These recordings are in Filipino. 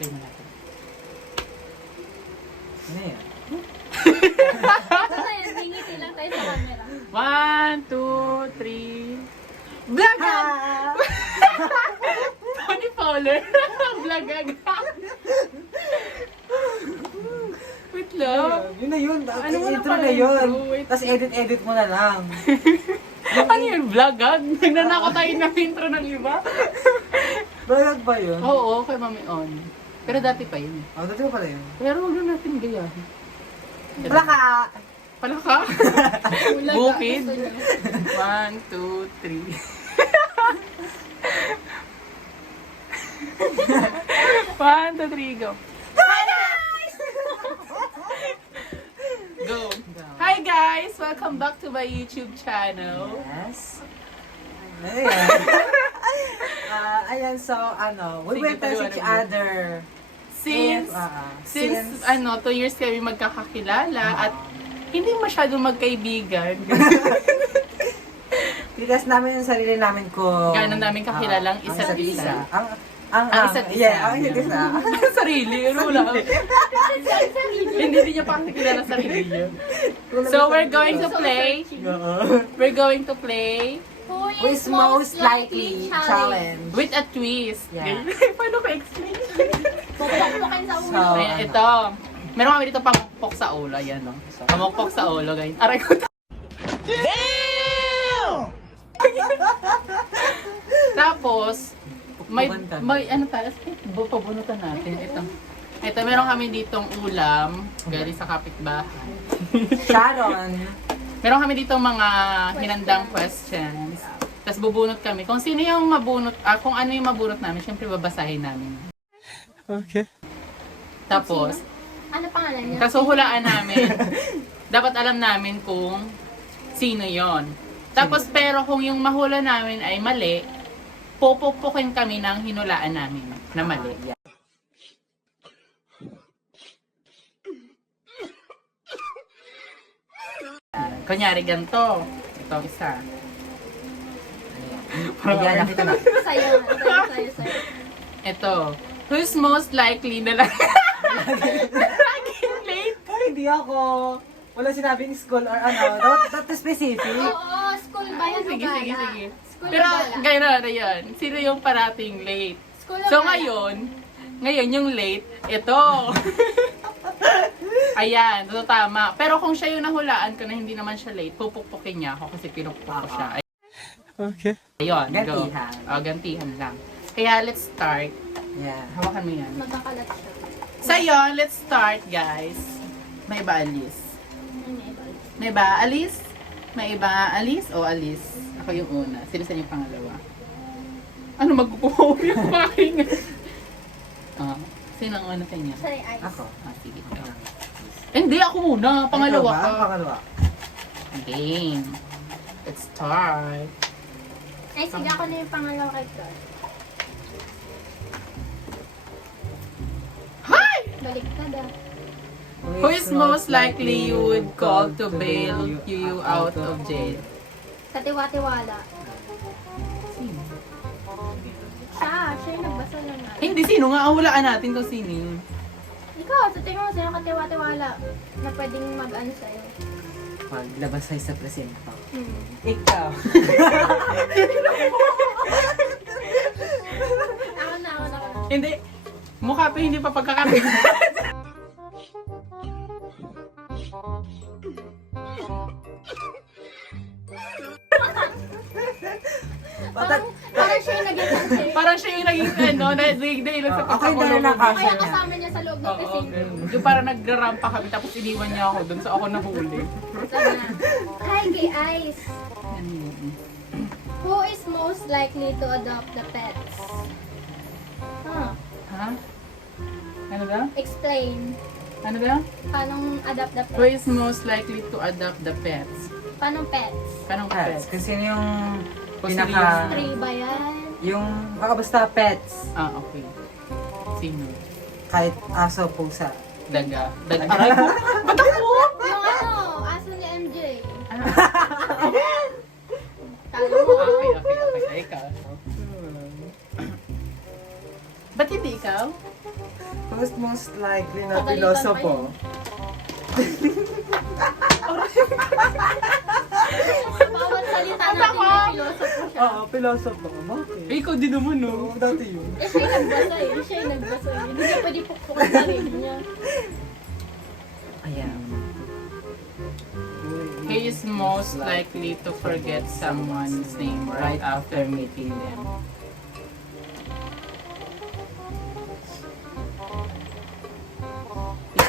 Explain mo natin. Ano yan? Basta yun, tingiti lang tayo sa camera. 1, 2, 3. Vlogag! Tony Fowler. Vlogag. Wait lang. Yun na yun. Ano mo na Intro pala na yun. intro? Wait. Tapos edit mo na lang. Ano yun? Vlogag? Nagnanako tayo ng intro ng iba? Vlog ba yun? Oo, kay Mami On. Pero dati pa yun. Oh, dati pa pala yun. Pero huwag na natin gayahin. Wala ka! Pala ka? Ulaga, Bukid. gusto niya. 1, 2, 3. 1, 2, 3, go. Go. Hi guys! Welcome back to my YouTube channel. Yes. Ayan. Ayan, so, we Sige, will test each paliwanag mo. other. Since Since 2 years kami magkakakilala at hindi masyadong magkaibigan. Tigas namin yung sarili namin kung... Gaano namin kakilalang ang isa't isa. Ang isa't isa. Yeah, ang isa't isa. Sarili, ano lang. Hindi din niya pakikilala sarili niya. So we're going to play. We're going to play Who is most likely challenge? with a twist. Yeah. Paano ko explain? Pupukpukin sa ulo. So, Ayan, ito. Meron kami dito pamukpok sa ulo. Ayan, no? Pamukpok sa ulo, guys. Aray ko. Damn! Tapos, may ano tayo? Pabunutan natin. Ito, meron kami ditong ulam. Galing sa kapitbahay. Sharon. Meron kami dito mga hinandang questions. Tapos bubunot kami. Kung sino yung mabunot, kung ano yung mabunot namin, syempre babasahin namin. Okay. Tapos, Ano pangalan niya? kaso hulaan namin. Dapat alam namin kung sino yon. Tapos pero kung yung mahula namin ay mali, pupukpukin kami ng hinulaan namin na mali. Kunyari ganito. Ito isa. Ayan, nakita na. Sa'yo. Sa'yo. Ito. Who's most likely na lang? Laging late. Ay, hindi ako. Wala sinabing school or Dapat specific. Oo, school ba yan? Sige, o sige, gala? sige. School Pero o gala? gano'n na yan. Sino yung parating late? School o So gala? ngayon yung late, ito. Ayan, ito tama. Pero kung siya yung nahulaan ko na hindi naman siya late, pupukpukin niya ako kasi pinupuk ko siya. Okay. Ayun, go. Gantihan. Gantihan lang. Kaya let's start. Yeah. Hawakan mo yan. Magkakalat siya. So yun, let's start guys. May iba alis? May iba alis? May iba alis o alis? Ako yung una. Sino sa yung pangalawa? Ano magkukuha yung paking? Sino ang una sa inyo? Sorry, Ice. Ako. Sige. Hindi, ako muna. Pangalawa Ikaw ba? ka. Pangalawa. Game. Let's start. Ay, sige ako na yung pangalawa kay Flor. Hi! Baliktad ah. Who is most likely you would call to bail you out of jail? Sa tiwa-tiwala. Sino? Siya yung nagbasa lang natin. Hindi, sino nga? Hulaan natin kung sino yun. Ikaw, sa tingin mo, sino ka tiwa-tiwala na pwedeng mag-ano sa'yo? Maglabas tayo sa presento. Ako Ikaw. na. Hindi. Mukha pa hindi pa pagkakapit. Parang siya yung naging kasi. Parang siya yung naging na sa Okay, pagkakulong. dahil na kasi. Kaya kasama niya sa loob ng Oo, presinto. yung parang nagrarampa kami tapos iniwan niya ako dun sa ako nahuli. Sana. Hi, gay Ice. Who is most likely to adopt the pets? Huh. Ha? Ano daw? Explain. Ano daw? Paano adopt the Who is pets? most likely to adopt the pets? Paano pets? Kanong Pets. pets? Kung sino yung Kung pinaka... Stray ba yan? Yung basta pets. Okay. Sino? Kahit aso, pusa. Daga. Aray ko! Ba't ako? Yung ano, aso ni MJ. Ah, Kala mo. okay. Ikaw. Ba't hindi ikaw? Who's most likely na Pagalitan pilosopo? Bawat salita natin may philosopher siya. Oo, pilosopo. Bakit? Eh, ikaw din naman, no? Oo, dati yun. Eh, siya yung nagbasa eh. Siya yung nagbasa eh. Hindi niya pwede pukpukan sa sarili niya. Ayan. He is most likely to forget someone's name right after meeting them.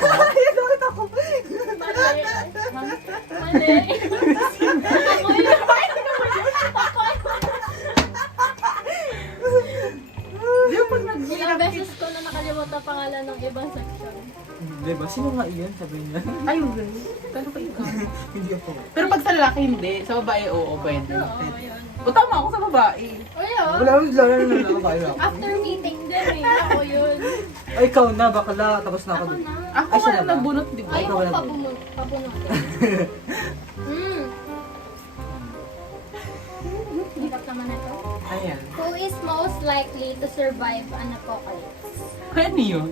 Ayan, bakit ako? Mali. Mali. Ako yun. Ilang beses ko na nakalimutan ang pangalan ng ibang section. Diba? Sino nga iyan? Sabi niya. Ay, really? Pero pa ikaw. Hindi ako. Pero pag sa lalaki, hindi. Sa babae, oo, pwede. Oo, yun. O tama ako sa babae. O yun. Wala ako kayo. After meeting din eh. Ako yun. Ay, ikaw na, bakla. Tapos na ako. Ako dun. na. Ako Ay, siya nga na ba? nagbunot, di ba? Ayaw wala ko din. pabunutin. Hirap naman ito. Ayan. Who is most likely to survive an apocalypse? Ano yun?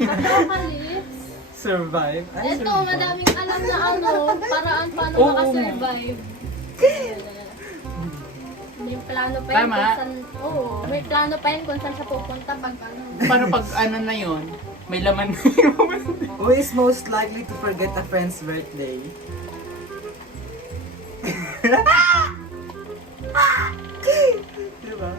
Apocalypse? Survive? Ay, Ito, survive. madaming alam na paraan paano Oo. makasurvive. May plano pa yun Tama. kung saan, may plano pa yun kung saan siya pupunta pag ano. Paano pag ano na yun? May laman na yun. Who is most likely to forget a friend's birthday? Diba?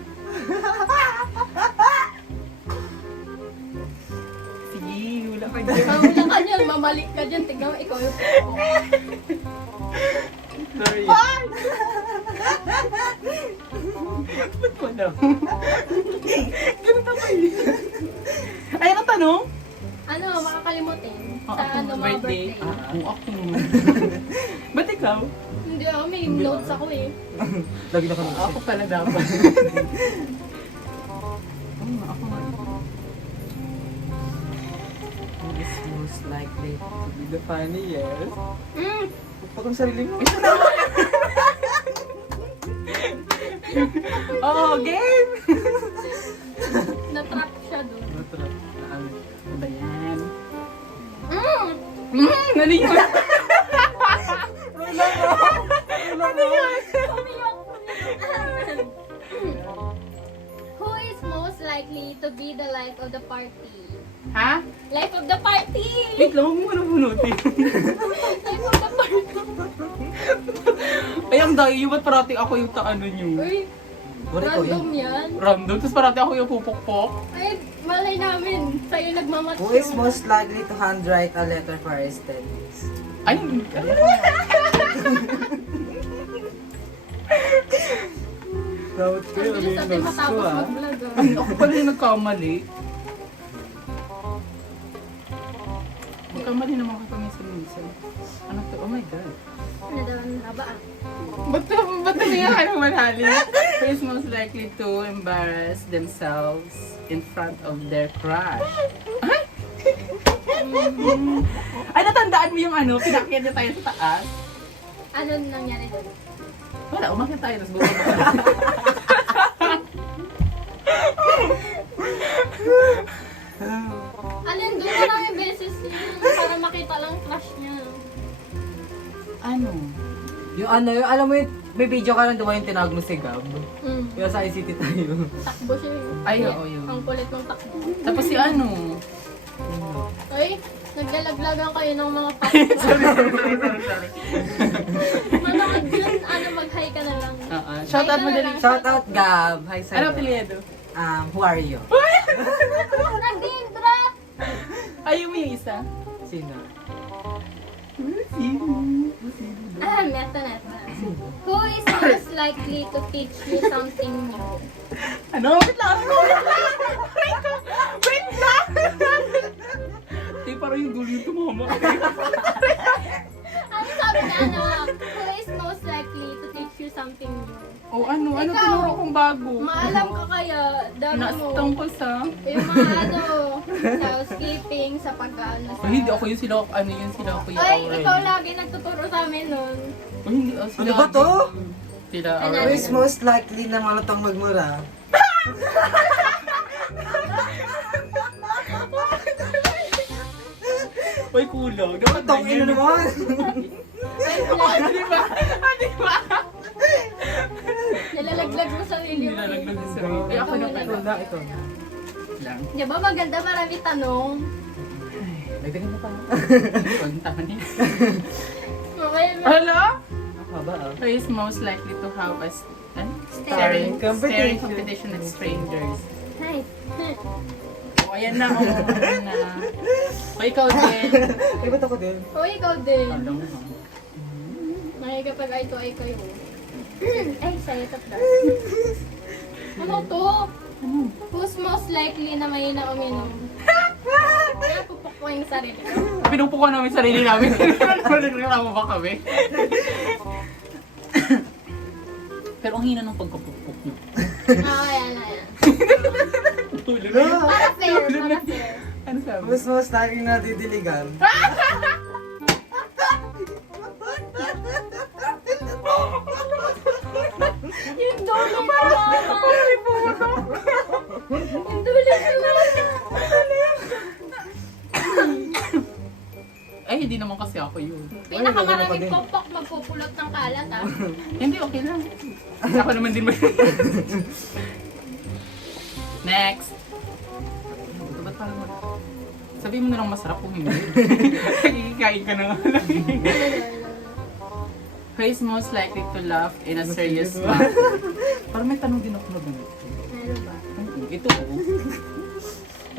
Sige, hula ka dyan. Mahula ka dyan, mamalik ka dyan, tignan mo, ikaw yung pupo. Sorry. Ba't ko na? Ganun ako eh. Ay, ano tanong? Ano, makakalimutin sa Ako, ano, mga birthday. Oo, ako. Ba't ikaw? Hindi ako, may notes ako eh. Lagi na kami. Ako pala dapat. Ako nga. Who is most likely to be the funniest? Mm. Pag ang sarili mo. Oh, game! Na-trap siya dun. Natrap. Ano ba yan? Mm. Ano yun? Ano yun? Who is most likely to be the life of the party? Ha? Life of the party! Wait lang, huwag mo na bunutin. Life of the party! Ay, ang dayo, ba't parati ako yung taano nyo? Uy, Wala ikaw yun. random yan. Random, tapos parati ako yung pupukpok. Ay, malay namin. Sa'yo nagmamatch Who is most likely to handwrite a letter for our studies? Ay, Dapat kayo, Ang bilis natin matapos mag-vlog ah. ay, ako pala yung nagkamali. Nagkamali naman ako minsan-minsan. Ano to? Oh my God. Ano daw ang haba ah? Ba't nangyayari ang manali? Who is most likely to embarrass themselves in front of their crush? Ay! Ay, natandaan mo yung ano, pinakyat niya tayo sa taas? Ano nangyari doon? Wala, umakyat tayo, tapos bumaba. Alin doon? Maraming beses yun. Para makita lang crush niya. Ano? Yung ano, yung alam mo yung may video ka lang diba yung tinawag mo si Gab? Mm. Yung sa ICT tayo. Takbo siya yun. Ay, oo, yun. Ang kulit mong takbo. Tapos si ano? Ay, naglalaglagan kayo ng mga sorry. Manood yun, ano, mag-hi ka na lang. Shout out mo dali. Shout out Gab. Hi sa'yo. Ano apelyido? Who are you? Nagdindra! Ayaw mo yung isa? Sino? Neto. Who is most likely to teach you something new? Ano? Wait lang! Wait lang! Eh, parang yung dulo yung tumama. Ano sabi na ano? Who is most likely to teach you something new? O ano? Ano Ikaw. tinuro kong bago? Maalam ka kaya, dami mo. Tungkol sa... Yung mga ano, sa housekeeping, sa pag-ano. Ay, hindi ako yung sila, ano yun sila ako yung Ay, already. ikaw lagi nagtuturo sa amin nun. Ay, hindi, sila. Ano ba to? Sila Ano? Who is most likely na malutang magmura? nahulog. Dapat Tong ino naman. Di ba? Di ba? Nilalaglag mo sarili mo. Nilalaglag sa sarili. Ito Ako na muna, pala. Ito na, ito. Lang. Di ba maganda marami tanong? Dagdagan mo pa. Huwag tama niya. Okay, Hello? Haba ah. Who is most likely to have a Staring staring competition at strangers? Hi. O, ayan na. O, ayan na. O, ikaw din. Ay, ba't ako din? O, ikaw din. Alam mo. Nakikapag eye to eye kayo. Ay, sa'yo ito plus. Ano to? Who's most likely na may na uminom? Napupok ko yung sarili ko. Pinupukan namin sarili namin. Nagreklamo ba kami? Pero ang hina ng pagkapukpok niyo. Ayan, ayan. Tulog na. Para fair, para fair. Ano sabi? Mas laging nadidiligan. Yung dulo ko, mama. Yung dulo ko. Ay, hindi naman kasi ako yun. Pinakamaraming popok magpupulot ng kalat, ah. Hindi, okay lang. Ako naman din Next. Ba't parang wala? Sabihin mo na lang masarap kung hindi. Kikikain ka na nga lang. Who is most likely to laugh in a serious manner? Parang may tanong din ako na ganito. Meron ba? Ito oh.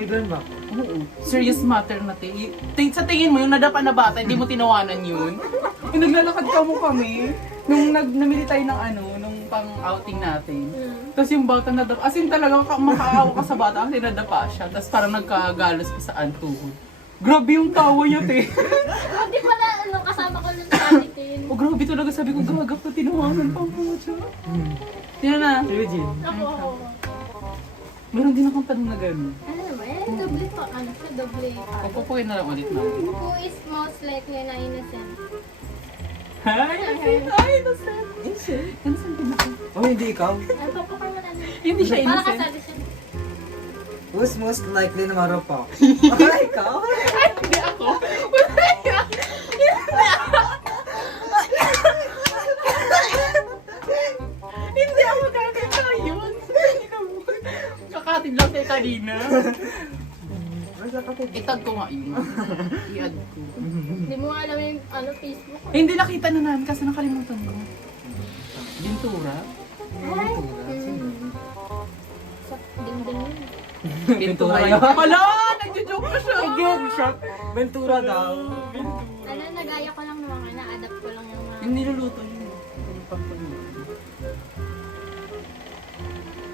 Ay, ganun ba? Oo. Serious matter na sa tingin mo, yung nadapa na bata, hindi mo tinawanan yun. Yung naglalakad ka mo kami, nung namili tayo ng nung pang-outing natin. Tapos yung bata nadapa, as in talagang makaawa ka sa bata kasi nadapa siya. Tapos parang nagkagalos pa sa antuhod. Grabe yung tawa niya, te. Hindi pala, kasama ko nun sa atin. Oh, grabe talaga. Sabi ko, gagap na tinawanan pa mo siya. Yan na. Eugene. Ako. Meron din akong tanong na gano'n. Ano naman, doble pa. Ano ka, doble. Papupukin na lang ulit namin. Who is most likely na innocent? Hi, innocent! Hi, innocent! Innocent din ako. Oh, hindi ikaw. Ano, papukan mo na. Hindi siya Para innocent. kasali siya. Who's most likely na marapak? Ay, ikaw? Ay, hindi ako. Wala yan. Hindi ako kakita yun. Kakatid lang tayo kanina. Itag ko nga yun. I-add ko. Hindi mo alam yung Facebook. Eh, hindi nakita na namin kasi nakalimutan ko. Bintura? Ay! Sa dingding yun. Bintura yun. Hala! Nagjo-joke pa siya. Again, shot. Ventura daw. Ano, nagaya ko lang naman kayo. Na-adapt ko lang yung mga... Yung niluluto yun. Yung pampaluto.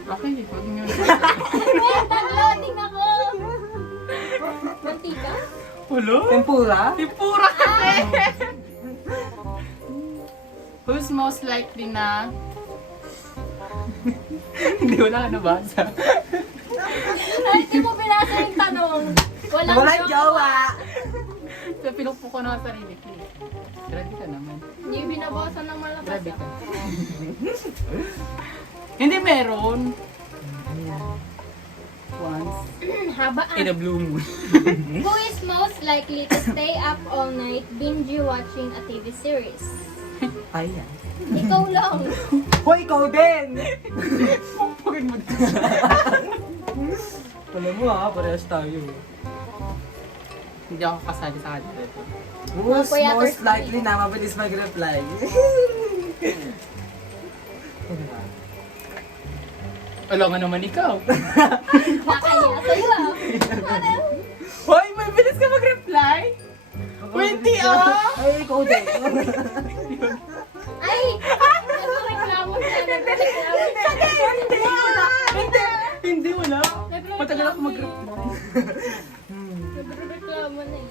Okay, huwag niyo. Eh, nag-loading ako! Mantika? Hala? Tempura? Tipura kasi! Who's most likely na... Hindi, wala ka nabasa. Ay, di mo binasa yung tanong. Walang Walang jowa! So, pinukpo ko na ang sarili ko. Grabe ka naman. Hindi binabasa ng malakas. Grabe ka. Hindi meron. Once Haba in a blue moon. Who is most likely to stay up all night binge watching a TV series? Ayan. Ikaw lang. Hoy, ikaw din! Pagpagin mo dito. Alam mo ha, parehas tayo. Hindi ako kasali sa kanila ito. Who's Kuya most Thursday. likely na mabilis mag-reply? Wala nga naman ikaw. Nakaya sa'yo ah. Ano? Hoy, may bilis ka mag-reply? 20 ah! Ay, ikaw din. Ay! Nagreklamo siya. Nagreklamo siya. Hindi, wala. Hindi, wala. Nagreklamo Matagal ako eh. mag-reply. Nagreklamo na eh.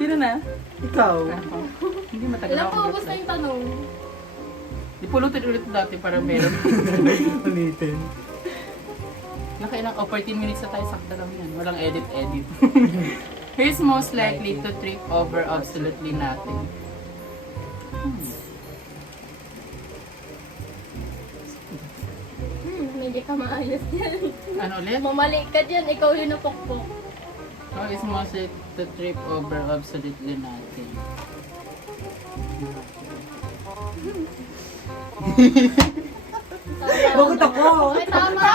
Sino na? Ikaw. Ako. Hindi matagal Ilan ako po ubos na mag-reply. yung tanong? Ipulutin ulit dati para meron. Ulitin. Nakailang 14 minutes na tayo sakta lang yan. Walang edit-edit. Who is most likely to trip over absolutely nothing? Hindi ka maayos yan. Ano ulit? Mamali ka dyan. Ikaw yung napokpok. How is most like to trip over absolutely nothing? Tama. Bakit ako? Ay, tama.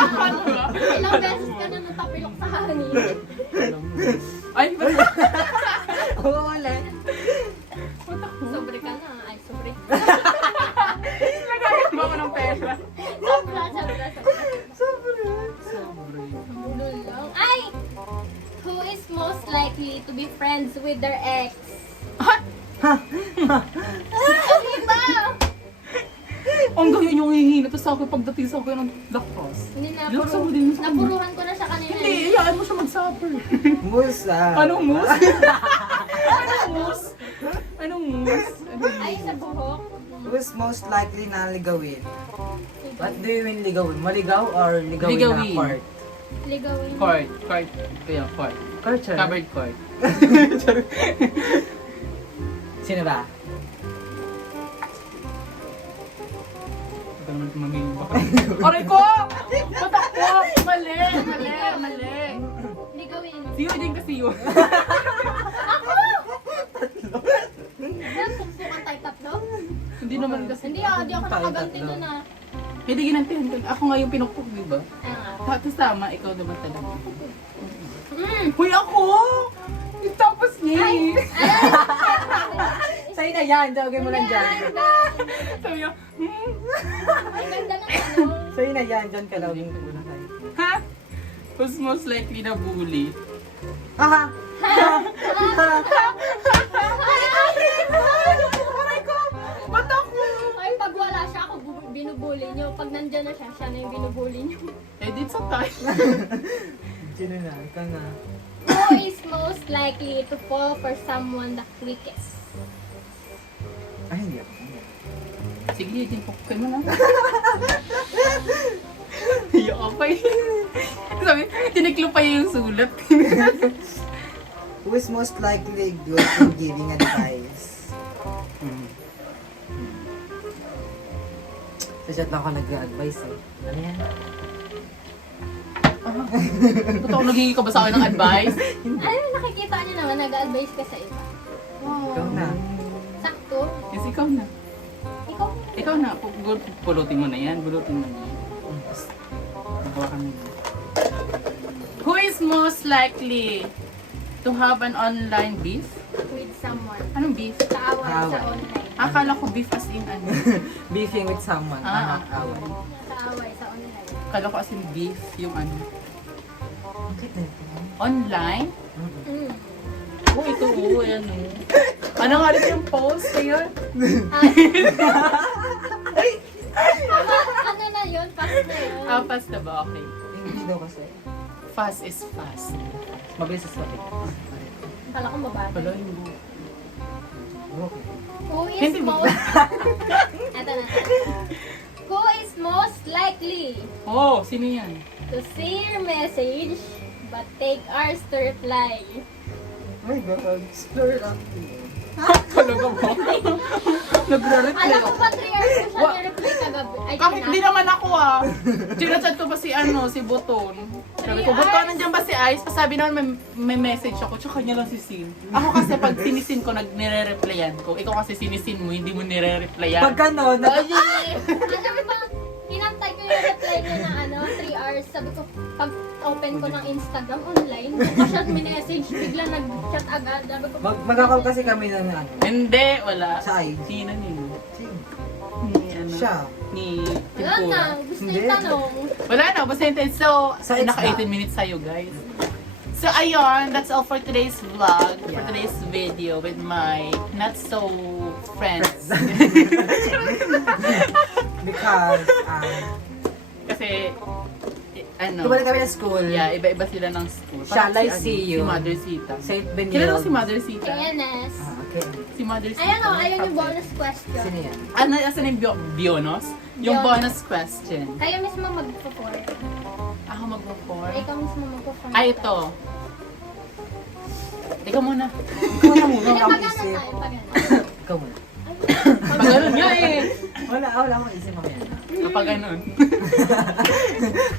Ilang beses ka na natapilok sa hangin. Ay, ba't Oo, ulit. Sobre ka na. Ay, sobre. nagayos ba ako ng pera? Sobra. Bulol lang. Ay! Who is most likely to be friends with their ex? Ano ba? Ang ganyan yung hihina. Tapos ako pagdating sa akin ng lakas. Hindi na. Laksa mo din sa kanya. Napuruhan ko na siya kanina. Hindi, iyaan mo siya mag-suffer. Musa. Anong moose? Anong moose? Anong moose? Ay, sa buhok. Who's most likely na ligawin? What do you mean ligawin? Maligaw or ligawin, Ligawin. na court? Ligawin. Court. Court. Kaya court. Court, sir. Covered court. Sino ba? Ikaw nang mamili ba ka? Aray ko! Patak ko! Mali! Mali! Ligawin. Siyo din kasi yun. Yan, sumsukan tayo tatlo. Hindi naman kasi. Hindi ako nakaganti tatlo. doon ah. Hindi ginantihan ko. Ako nga yung pinukpok, di ba? Ay nga. Tapos tama, ikaw naman talaga. Mm. Uy, ako! Tapos niya eh. Sa'yo na yan. Tawagin mo lang dyan. Sabi niya, Ang ganda ng ano. Sa'yo na yan. Dyan ka lang. Tawagin mo sa'yo. ha? Who's most likely na bully? Aha! Aray ko! Ba't ako? Ay, pag wala siya, ako binubuli niyo. Pag nandyan na siya, siya na yung binubuli niyo. Edit sa tayo. Sino na? Ikaw na. Who is most likely to fall for someone the quickest? Ay, hindi ako. Sige, din pukukin mo na. Hiyo ka pa eh. Sabi, tiniklo pa yung sulat. Who is most likely good in giving advice? Sa chat lang ako nag-advise eh. Ano yan? Totoo, nagiging ka ba sa akin ng advice? Ano, nakikita niyo naman, nag-advise ka sa iba. Ikaw na. Sakto. Yes, ikaw na. Ikaw. Ikaw na. Pulutin mo na yan. Bulutin mo na yan. Magawa kami. Who is most likely to have an online beef? With someone. Anong beef? Kaaway sa Away. online. Akala ko beef as in ano. Beefing with someone. Ah, away. Kaaway sa online. Akala ko as in beef yung ano. Bakit na ito? Online? Mm. Oh, ito oh. Ayan oh. Ano nga rin yung post? Ayun. Ano na yun? Pass na yun. Fast na ba? Okay. Hindi daw kasi. Fast is fast. Mabilis sa topic. Kala ko mababa. Wala yung Okay. Who is Hindi mo. most... Eto na. Who is most likely Oh, sino yan? to see your message but take hours to reply? My God. Explore up. Talaga ba? Nagre-reply Alam ko ako. ba 3 hours ko siya ni-reply kagabi? Ay, Kahit kanina? di naman ako ah. Chinachat ko pa si si Buton. Sabi ko, Buton, nandiyan ba si Ice? Sabi naman may message ako, tsaka kanya lang si Sin. Ako kasi pag sinisin ko, nire-replyan ko. Ikaw kasi sinisin mo, hindi mo nire-replyan. Pag ano, Alam mo ba, hinantay ko yung reply niya na 3 hours. Sabi ko, pag open ko ng Instagram online, ko siya minessage, bigla nag-chat agad. Sabi ko, Mag-call kasi kami ng ano. Hindi, wala. Sa IG. Sino niyo? Sino? Ni ano? Siya. Ni wala na, Timpura. gusto Hindi. yung tanong. Wala na, basta yun. So, Sa Insta. naka 18 minutes sa'yo, guys. So, ayun, that's all for today's vlog, for Yeah. today's video with my not so friends. Because, Kasi, ano, tumalik kami ng school. yeah, iba-iba sila ng school. Shall I Parang see si you? Mother Sita. Saint Benil. Kilala mo si Mother Sita? KNS. Okay. Si Mother Sita. Ayan o, ayun yung Sabi. bonus question. Sino yan? Ano, asan yung Bionos? Yung Bionos. bonus question. Kayo mismo mag-4. Ako mag-4. Ikaw mismo mag-4. Ay, ito. Ikaw muna. Ikaw na muna. Hindi, Wala akong pag-ano isip. tayo, pag-ano. Ikaw muna. Pag ganun nga eh. Wala akong isip mamaya. Kapag ganun.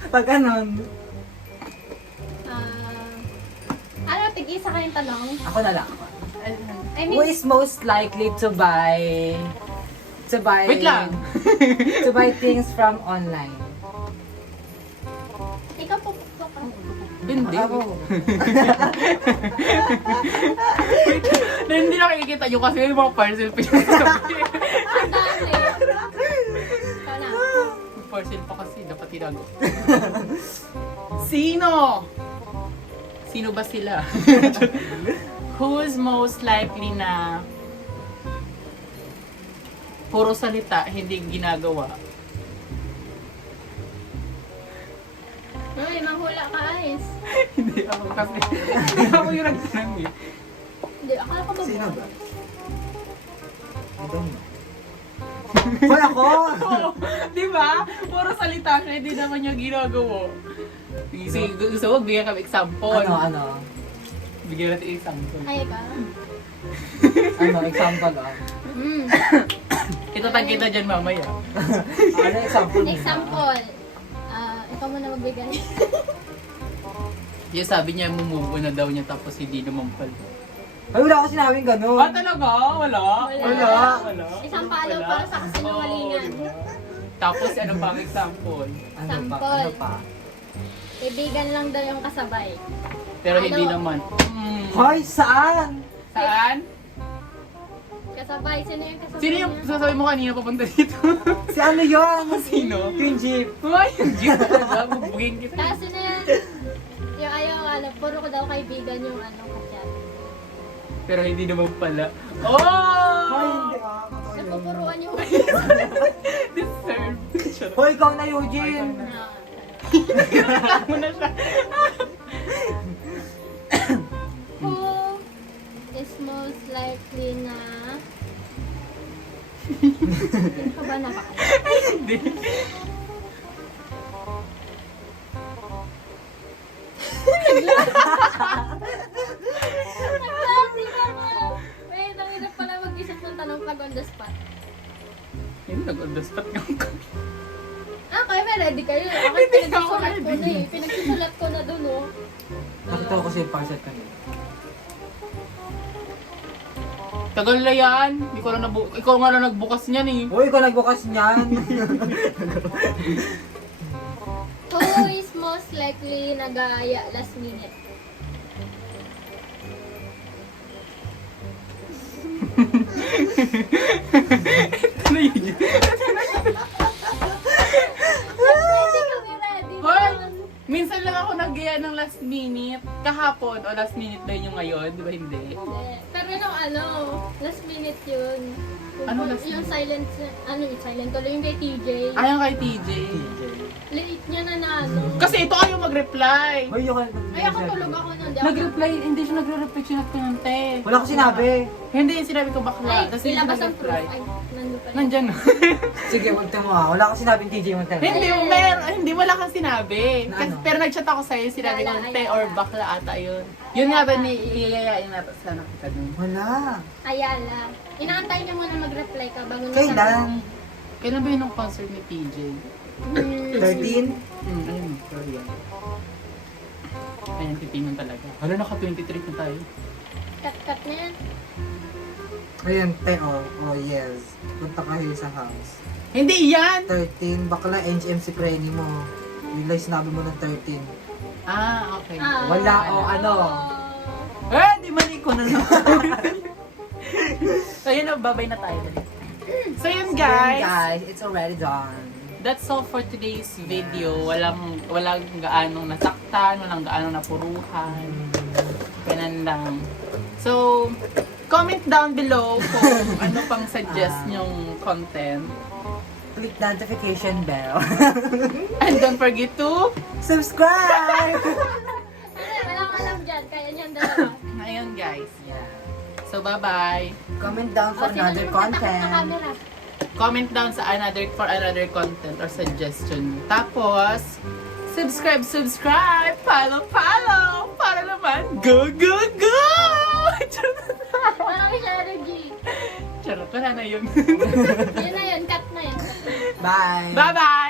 Pag ganon. Ano, tig-isa kayong tanong. Ako na lang. I Who mean, is most likely to buy Wait lang. to buy things from online? ikaw po ka. Hindi. Ako. Na hindi nakikita nyo kasi yung mga parcel pa yung sabi. Ang dami. Ikaw na. Parcel pa kasi, dapat tinago. Sino? Sino ba sila? Who's most likely na puro salita, hindi ginagawa? Ay, manghula ka, Ice. Hindi ako kasi. Hindi ako yung nagtanong eh. Hindi, akala ko ba? Sino ba? I don't know. Hoy, ako! Oo, di ba? Puro salita siya, hindi naman niya ginagawa. Sige, gusto mo, bigyan kami example. Ano? Bigyan natin example. Ay, ka. Example Itatag kita dyan mamaya. Ano example? Example. Ikaw muna magbigay. Yung sabi niya, mumubo na daw niya tapos hindi naman pala. Ay, wala ako sinabing gano'n. Ah, talaga? Wala? Wala. Isang palo para sa kasinungalingan. Oh, diba? Tapos ano pang example? Ano pa? Sample. Ano pa? Kaibigan lang daw yung kasabay. Pero hindi Ano? naman. Hoy, saan? Saan? Kasabay, sino yung kasabay Sino yung niya? sasabi mo kanina papunta dito? Si ano yun? Sino? Yung jeep. Ay, yung jeep talaga. Bubugin kita. Tapos sino yan? Yung ayaw, puro ko daw kaibigan yung kachat. Pero hindi naman pala. Hoy, Oh! hindi ah. Napupuruan yung Deserve. Hoy, ikaw na, Eugene. Mo na siya. Who is most likely na... Sino ka ba napakala? Hindi. Naglati ka na! Wait, ang hirap pala mag-isip ng tanong pag on the spot. Hindi, nag-on the spot nga ako. Kayo may ready kayo. Ako Hindi pinagsusulat ako ko na ready. eh. Pinagsusulat ko na dun oh. Nakita ko kasi yung parcel kanina. Tagal na yan. Hindi ko na ikaw nga na nagbukas niyan eh. Hoy, ikaw nagbukas niyan. Who is most likely nag-aaya last minute? Ano yun? Hindi kami ready. Hoy! naman. Minsan lang ako nag-gaya ng last minute. Kahapon o last minute ba yun yung ngayon? Di ba hindi? Hindi. Pero nung last minute yun. Ano last yung minute? silent, yung silent tuloy, yung kay TJ. Ayaw kay TJ. Late niya na Kasi ito ayaw mag-reply. Hoy, yung Ay, ako tulog ako nun. di ako- Nag-reply, hindi siya nagre-reply siya nagpinante. Wala ko sinabi. Hindi, sinabi ko bakla. Ay, Tapos hindi siya ilabas ang proof. nag-reply. Ay, nandun pala. Nandyan na. Sige, wag mo ah. Wala ko sinabing TJ mo talaga. Hindi, hindi, wala kang sinabi. Na Kasi, ano? pero nag-chat ako sa'yo, sinabi ko, Ayala, te ayala. or bakla ata yun. Yun nga ba, iyayain natin sana kita dun. Wala. Ayala. Inaantay niya muna mag-reply ka bago niya Kailan? sabihin. Kailan ba yun ang concert ni TJ? 13? Ayun, sorry yan. Ayan, titingnan talaga. Hala, naka-23 na tayo. Cut na yan. Ayun, oh yes. Punta kayo sa house. Hindi yan! 13, bakla NGM si Prenny mo. Nilay sinabi mo ng 13. Ah, okay. Wala, o ano. Eh, di mali ko na naman. So, yun, babay na tayo. Dali. So, yun guys. It's already done. That's all for today's video. Walang gaanong nasaktan, walang gaanong napuruhan. Ganun lang. So, comment down below kung ano pang suggest nyong content. Click notification bell. And don't forget to Subscribe! Walang alam dyan. Kaya niyan dalawa. ayun guys. Yeah. So, bye-bye. Comment down for Sino another naman tatakot na content. camera? Comment down sa another content or suggestion. Tapos, subscribe, follow, para naman, go! Parang siya energy. Charot, wala na yun. Yun na yun. Cut na yun. Bye! Bye-bye!